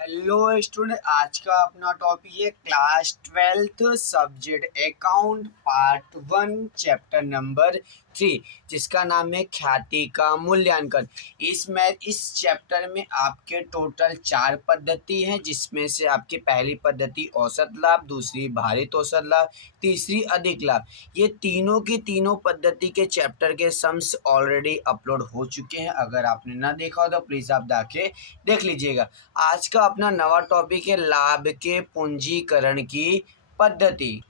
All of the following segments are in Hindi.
हेलो स्टूडेंट, आज का अपना टॉपिक है class 12th subject account part 1 chapter number 3, जिसका नाम है ख्याति का मूल्यांकन। इस चैप्टर में आपके टोटल 4 पद्धति हैं, जिसमें से आपकी पहली पद्धति औसत लाभ, दूसरी भारित औसत लाभ, तीसरी अधिक लाभ। ये तीनों की तीनों पद्धति के चैप्टर के सम्स ऑलरेडी अपलोड हो चुके हैं। अगर आपने ना देखा हो तो प्लीज़ आप जाके देख लीजिएगा। आज का अपना नवा टॉपिक है लाभ के पूंजीकरण की पद्धति।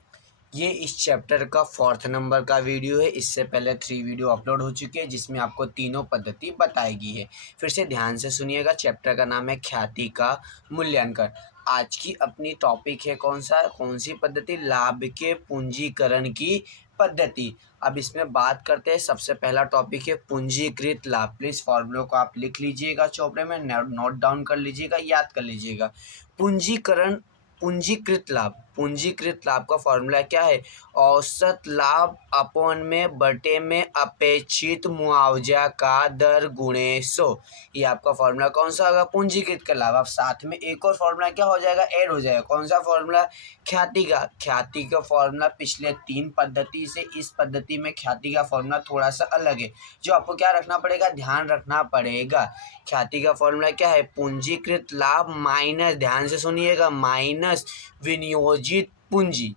ये इस चैप्टर का 4th नंबर का वीडियो है। इससे पहले 3 वीडियो अपलोड हो चुके हैं, जिसमें आपको तीनों पद्धति बताई गई है। फिर से ध्यान से सुनिएगा। चैप्टर का नाम है ख्याति का मूल्यांकन। आज की अपनी टॉपिक है कौन सी पद्धति? लाभ के पूंजीकरण की पद्धति। अब इसमें बात करते हैं। सबसे पहला टॉपिक है पूंजीकृत लाभ। प्लीज़ फॉर्मूलों को आप लिख लीजिएगा, चौपड़े में नोट डाउन कर लीजिएगा, याद कर लीजिएगा। पूंजीकृत लाभ का फॉर्मूला क्या है? औसत लाभ अपॉन में बटे में अपेक्षित मुआवजा का दर गुणे 100। ये आपका फॉर्मूला कौन सा होगा? पूंजीकृत का लाभ। अब साथ में एक और फॉर्मूला क्या हो जाएगा? ऐड हो जाएगा। कौन सा फॉर्मूला? ख्याति का फॉर्मूला पिछले 3 पद्धति से इस पद्धति में ख्याति का फॉर्मूला थोड़ा सा अलग है, जो आपको क्या रखना पड़ेगा? ध्यान रखना पड़ेगा। ख्याति का फॉर्मूला क्या है? पूंजीकृत लाभ माइनस, ध्यान से सुनिएगा, माइनस विनियोजित पूंजी।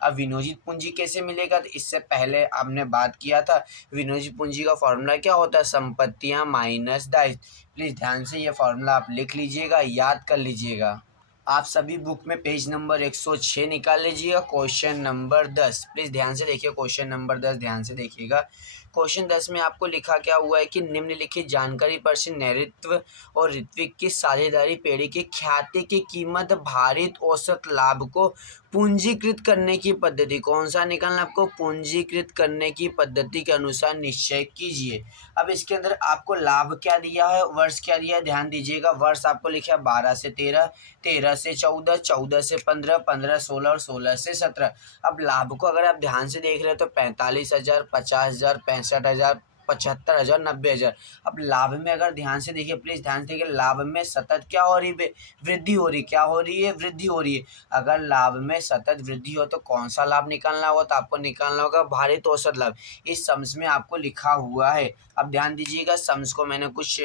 अब विनियोजित पूंजी कैसे मिलेगा? तो इससे पहले आपने बात किया था। विनियोजित पूंजी का फॉर्मूला क्या होता है? संपत्तियां माइनस दायित्व। प्लीज ध्यान से ये फॉर्मूला आप लिख लीजिएगा, याद कर लीजिएगा। आप सभी बुक में पेज नंबर 106 निकाल लीजिएगा। क्वेश्चन नंबर 10 प्लीज ध्यान से देखिए। क्वेश्चन नंबर 10 ध्यान से देखिएगा। क्वेश्चन 10 में आपको लिखा क्या हुआ है कि निम्नलिखित जानकारी पर से नैऋत्व और ऋत्विक की साझेदारी पेड़ी की ख्याति की कीमत भारित औसत लाभ को पूंजीकृत करने की पद्धति, कौन सा निकालना आपको? पूंजीकृत करने की पद्धति के अनुसार निश्चय कीजिए। अब इसके अंदर आपको लाभ क्या दिया है, वर्ष क्या दिया है, ध्यान दीजिएगा। वर्ष आपको लिखा है 12 से 13, 13 से 14, 14 से 15, 15 16 और 16 से 17। अब लाभ को अगर आप ध्यान से देख रहे हो तो 45,000, 50,000, 65,000, 75,000, 90,000। अब लाभ में अगर ध्यान से देखिए, प्लीज ध्यान से देखिए, लाभ में सतत क्या हो रही है? वृद्धि हो रही। क्या हो रही है? वृद्धि हो रही है। अगर लाभ में सतत वृद्धि हो तो कौन सा लाभ निकालना होगा? तो आपको निकालना होगा भारित औसत लाभ। इस सम्स में आपको लिखा हुआ है। अब ध्यान दीजिएगा, सम्स को मैंने कुछ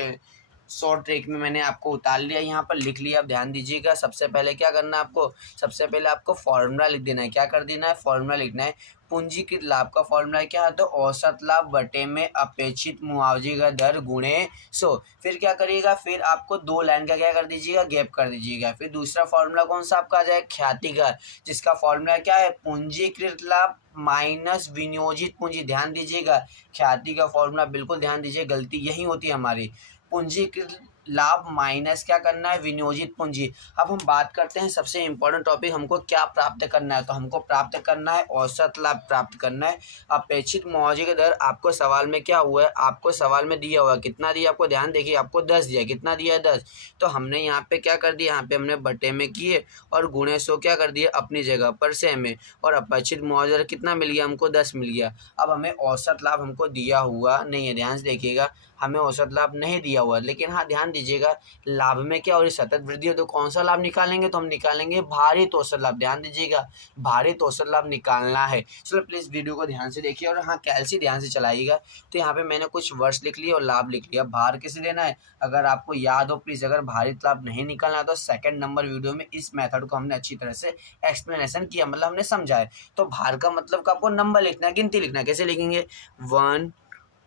शॉर्ट ट्रिक में मैंने आपको उतार लिया, यहाँ पर लिख लिया। अब ध्यान दीजिएगा, सबसे पहले क्या करना है आपको? सबसे पहले आपको फॉर्मूला लिख देना है। क्या कर देना है? फॉर्मूला लिखना है। पूंजीकृत लाभ का फॉर्मूला क्या है? तो औसत लाभ बटे में अपेक्षित मुआवजे का दर गुणे 100। फिर क्या करिएगा? फिर आपको 2 लाइन का क्या कर दीजिएगा? गैप कर दीजिएगा। फिर दूसरा फॉर्मूला कौन सा आपका आ जाए? ख्याति का, जिसका फॉर्मूला क्या है? पूंजीकृत लाभ माइनस विनियोजित पूंजी। ध्यान दीजिएगा, ख्याति का फॉर्मूला बिल्कुल ध्यान दीजिए, गलती यही होती है हमारी। पूंजीकृत लाभ माइनस क्या करना है? विनियोजित पूंजी। अब हम बात करते हैं सबसे इंपॉर्टेंट टॉपिक, हमको क्या प्राप्त करना है? तो हमको प्राप्त करना है औसत लाभ प्राप्त करना है। अपेक्षित मुआवजे की दर आपको सवाल में क्या हुआ है? आपको सवाल में दिया हुआ कितना दिया आपको? ध्यान देखिए, आपको 10 दिया। कितना दिया है? 10। तो हमने यहाँ पे क्या कर दिया? यहाँ पे हमने बटे में किए और गुणे 100 क्या कर दिया? अपनी जगह पर सेम है। और अपेक्षित मुआवजा कितना मिल गया हमको? 10 मिल गया। अब हमें औसत लाभ हमको दिया हुआ नहीं है, ध्यान से देखिएगा, हमें औसत लाभ नहीं दिया हुआ। लेकिन हाँ, ध्यान दीजिएगा, लाभ में क्या हो रही? सतत वृद्धि हो। तो कौन सा लाभ निकालेंगे? तो हम निकालेंगे भारित औसत लाभ। ध्यान दीजिएगा, भारित औसत लाभ निकालना है। चलो प्लीज वीडियो को ध्यान से देखिए और हाँ, कैलसी ध्यान से चलाइएगा। तो यहाँ पे मैंने कुछ वर्ष लिख लिया और लाभ लिख लिया। भार किसे देना है? अगर आपको याद हो प्लीज, अगर भारित लाभ नहीं निकालना तो 2nd नंबर वीडियो में इस मेथड को हमने अच्छी तरह से एक्सप्लेनेशन किया, मतलब हमने समझा है। तो भार का मतलब का आपको नंबर लिखना है, गिनती लिखना है। कैसे लिखेंगे? 1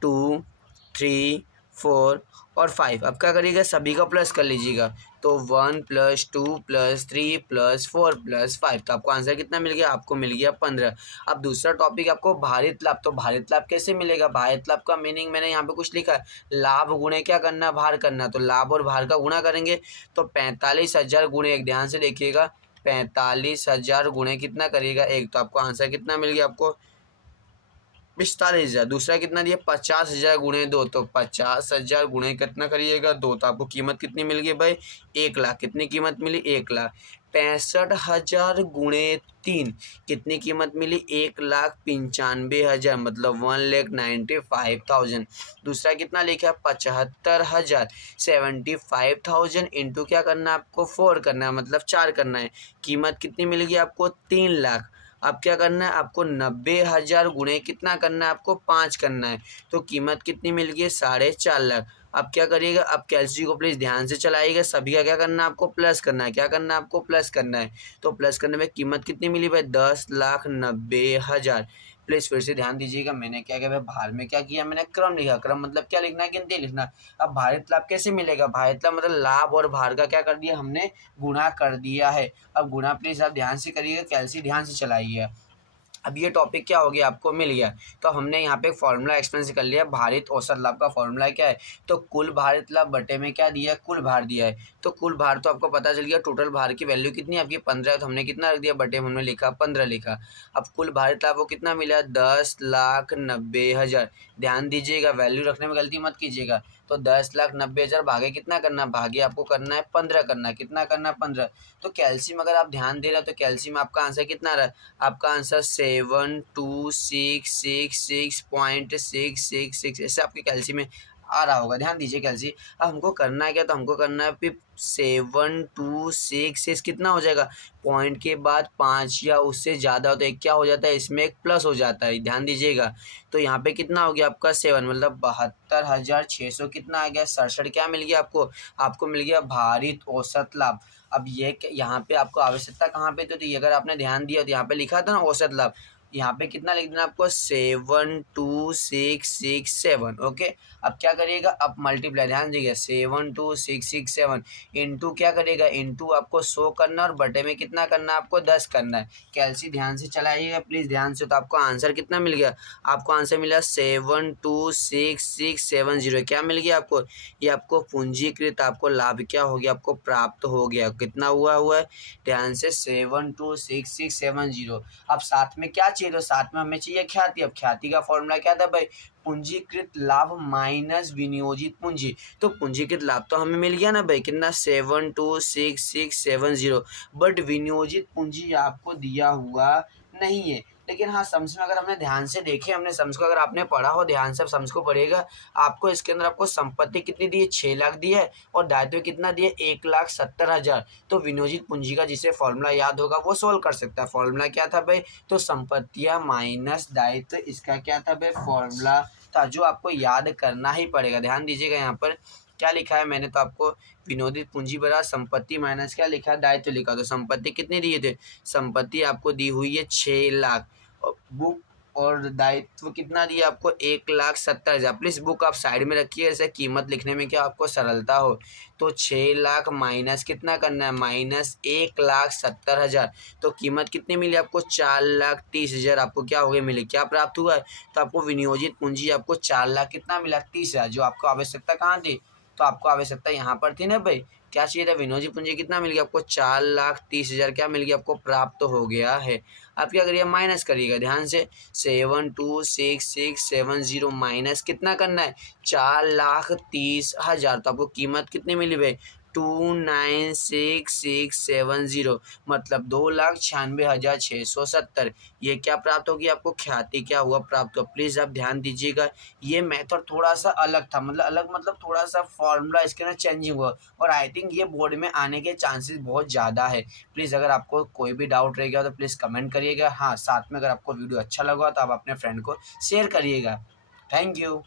2 3 4 और 5। अब क्या करिएगा? सभी का प्लस कर लीजिएगा। तो 1 + 2 + 3 + 4 + 5। तो आपको आंसर कितना मिल गया? आपको मिल गया 15। अब दूसरा टॉपिक आपको भारित लाभ। तो भारित लाभ कैसे मिलेगा? भारित लाभ का मीनिंग मैंने यहाँ पे कुछ लिखा है, लाभ गुणे क्या करना? भार करना। तो लाभ और भार का गुणा करेंगे। तो 45,000 गुणे 1। ध्यान से देखिएगा, 45,000 गुणे कितना करिएगा? 1। तो आपको आंसर कितना मिल गया? आपको 45,000। दूसरा कितना दिया 50,000 गुणे 2, तो 50,000 गुणे कितना करिएगा 2, तो आपको कीमत कितनी मिल गई भाई 1,00,000। कितनी कीमत मिली 1,00,000। 65,000 गुणे 3 कितनी कीमत मिली 1,95,000, मतलब 1,95,000। दूसरा कितना लिखा 75,000, 75,000 इंटू क्या करना है आपको 4 करना है, मतलब 4 करना है। कीमत कितनी मिलेगी आपको 3,00,000। अब क्या करना है आपको 90,000 गुणे कितना करना है आपको 5 करना है, तो कीमत कितनी मिल गई 4,50,000। अब क्या करिएगा, अब कैलसी को प्लीज़ ध्यान से चलाइएगा, सभी का क्या करना है आपको प्लस करना है। क्या करना है आपको प्लस करना है, तो प्लस करने में कीमत कितनी मिली भाई 10,90,000। प्लीज़ फिर से ध्यान दीजिएगा, मैंने क्या किया भाई भार में क्या किया, मैंने क्रम लिखा। क्रम मतलब क्या लिखना है गिनती लिखना। अब भारित लाभ कैसे मिलेगा, भारित लाभ मतलब लाभ और भार का क्या कर दिया हमने गुणा कर दिया है। अब गुणा प्लीज़ आप ध्यान से करिएगा, कैलसी ध्यान से चलाइए। अब ये टॉपिक क्या हो गया आपको मिल गया, तो हमने यहाँ पे फॉर्मूला एक्सपेंस कर लिया। भारित औसत लाभ का फॉर्मूला क्या है, तो कुल भारित लाभ बटे में क्या दिया है कुल भार दिया है। तो कुल भार तो आपको पता चल गया, टोटल भार की वैल्यू कितनी है आपकी 15 है, तो हमने कितना रख दिया बटे में हमने लिखा 15 लिखा। अब कुल भारित लाभ वो कितना मिला 10,90,000। ध्यान दीजिएगा, वैल्यू रखने में गलती मत कीजिएगा। तो 10,90,000 भागे कितना करना, भागे आपको करना है 15 करना है। कितना करना है 15। तो कैल्शियम अगर आप ध्यान दे रहे हो तो कैल्शियम आपका आंसर कितना रहा, आपका आंसर 7266.666, ऐसे आपके कैल्शियम में आ रहा होगा। ध्यान दीजिए कैल्शियम। अब हमको करना है क्या, तो हमको करना है फिर 7266 कितना हो जाएगा, पॉइंट के बाद 5 या उससे ज़्यादा हो तो एक क्या हो जाता है, इसमें एक प्लस हो जाता है। ध्यान दीजिएगा, तो यहाँ पे कितना हो गया आपका 7, मतलब 72,600 कितना आ गया 67। क्या मिल गया आपको, आपको मिल गया भारित औसत लाभ। अब ये यहाँ पे आपको आवश्यकता कहाँ पे थी, तो अगर आपने ध्यान दिया तो यहाँ पे लिखा था ना औसत लाभ, यहाँ पे कितना लिख देना आपको 72,667। ओके, अब क्या करिएगा, अब मल्टीप्लाई, ध्यान दीजिएगा 72,667 इंटू क्या करिएगा, इंटू आपको 100 करना और बटे में कितना करना है आपको 10 करना है। कैलसी ध्यान से चलाइएगा प्लीज़, ध्यान से। तो आपको आंसर कितना मिल गया, आपको आंसर मिला 726670। क्या मिल गया आपको, ये आपको पूंजीकृत आपको लाभ क्या हो गया आपको प्राप्त हो गया। कितना हुआ है, ध्यान से 726670। अब साथ में क्या चाहिए, तो साथ में हमें चाहिए ख्याति। अब ख्याति का फॉर्मूला क्या था भाई, पूंजीकृत लाभ माइनस विनियोजित पूंजी। तो पूंजीकृत लाभ तो हमें मिल गया ना भाई, कितना 726670, बट विनियोजित पूंजी आपको दिया हुआ नहीं है। लेकिन हाँ, सम्स में अगर हमने ध्यान से देखे, हमने सम्स को अगर आपने पढ़ा हो ध्यान से, सम्स को पढ़ेगा आपको, इसके अंदर आपको संपत्ति कितनी दी है 6 लाख दी है और दायित्व कितना दिया 1,70,000। तो विनियोजित पूंजी का जिसे फॉर्मूला याद होगा वो सोल्व कर सकता है। फॉर्मूला क्या था भाई, तो संपत्तियां माइनस दायित्व, इसका क्या था भाई फॉर्मूला था, जो आपको याद करना ही पड़ेगा। ध्यान दीजिएगा, यहाँ पर क्या लिखा है मैंने, तो आपको विनोदित पूंजी बराबर संपत्ति माइनस क्या लिखा है दायित्व लिखा। तो संपत्ति कितनी दिए थे, संपत्ति आपको दी हुई है 6 लाख, बुक और दायित्व कितना दिया आपको 1,70,000। प्लीज बुक आप साइड में रखिए, ऐसे कीमत लिखने में क्या आपको सरलता हो। तो 6 लाख माइनस कितना करना है, माइनस 1,70,000। तो कीमत कितनी मिली आपको 4,30,000। आपको क्या हो गया मिली, क्या प्राप्त हुआ है, तो आपको विनियोजित पूंजी आपको 4 लाख कितना मिला 30,000। जो आपको आवश्यकता कहाँ थी, तो आपको आवश्यकता यहाँ पर थी ना भाई, क्या चाहिए था विनियोजित पूंजी कितना मिल गया आपको 4,30,000। क्या मिल गया आपको प्राप्त हो गया है। आप क्या करिए माइनस करिएगा ध्यान से, 726670 माइनस कितना करना है 4,30,000। तो आपको कीमत कितनी मिली भाई 2,96,670, मतलब 2,96,670। ये क्या प्राप्त होगी आपको ख्याति क्या हुआ प्राप्त हुआ। प्लीज़ आप ध्यान दीजिएगा, ये मेथड थोड़ा सा अलग था, मतलब थोड़ा सा फॉर्मूला इसके अंदर चेंजिंग हुआ, और आई थिंक ये बोर्ड में आने के चांसेस बहुत ज़्यादा है। प्लीज़ अगर आपको कोई भी डाउट रह गया तो प्लीज़ कमेंट करिएगा। हाँ, साथ में अगर आपको वीडियो अच्छा लगा तो आप अपने फ्रेंड को शेयर करिएगा। Thank you.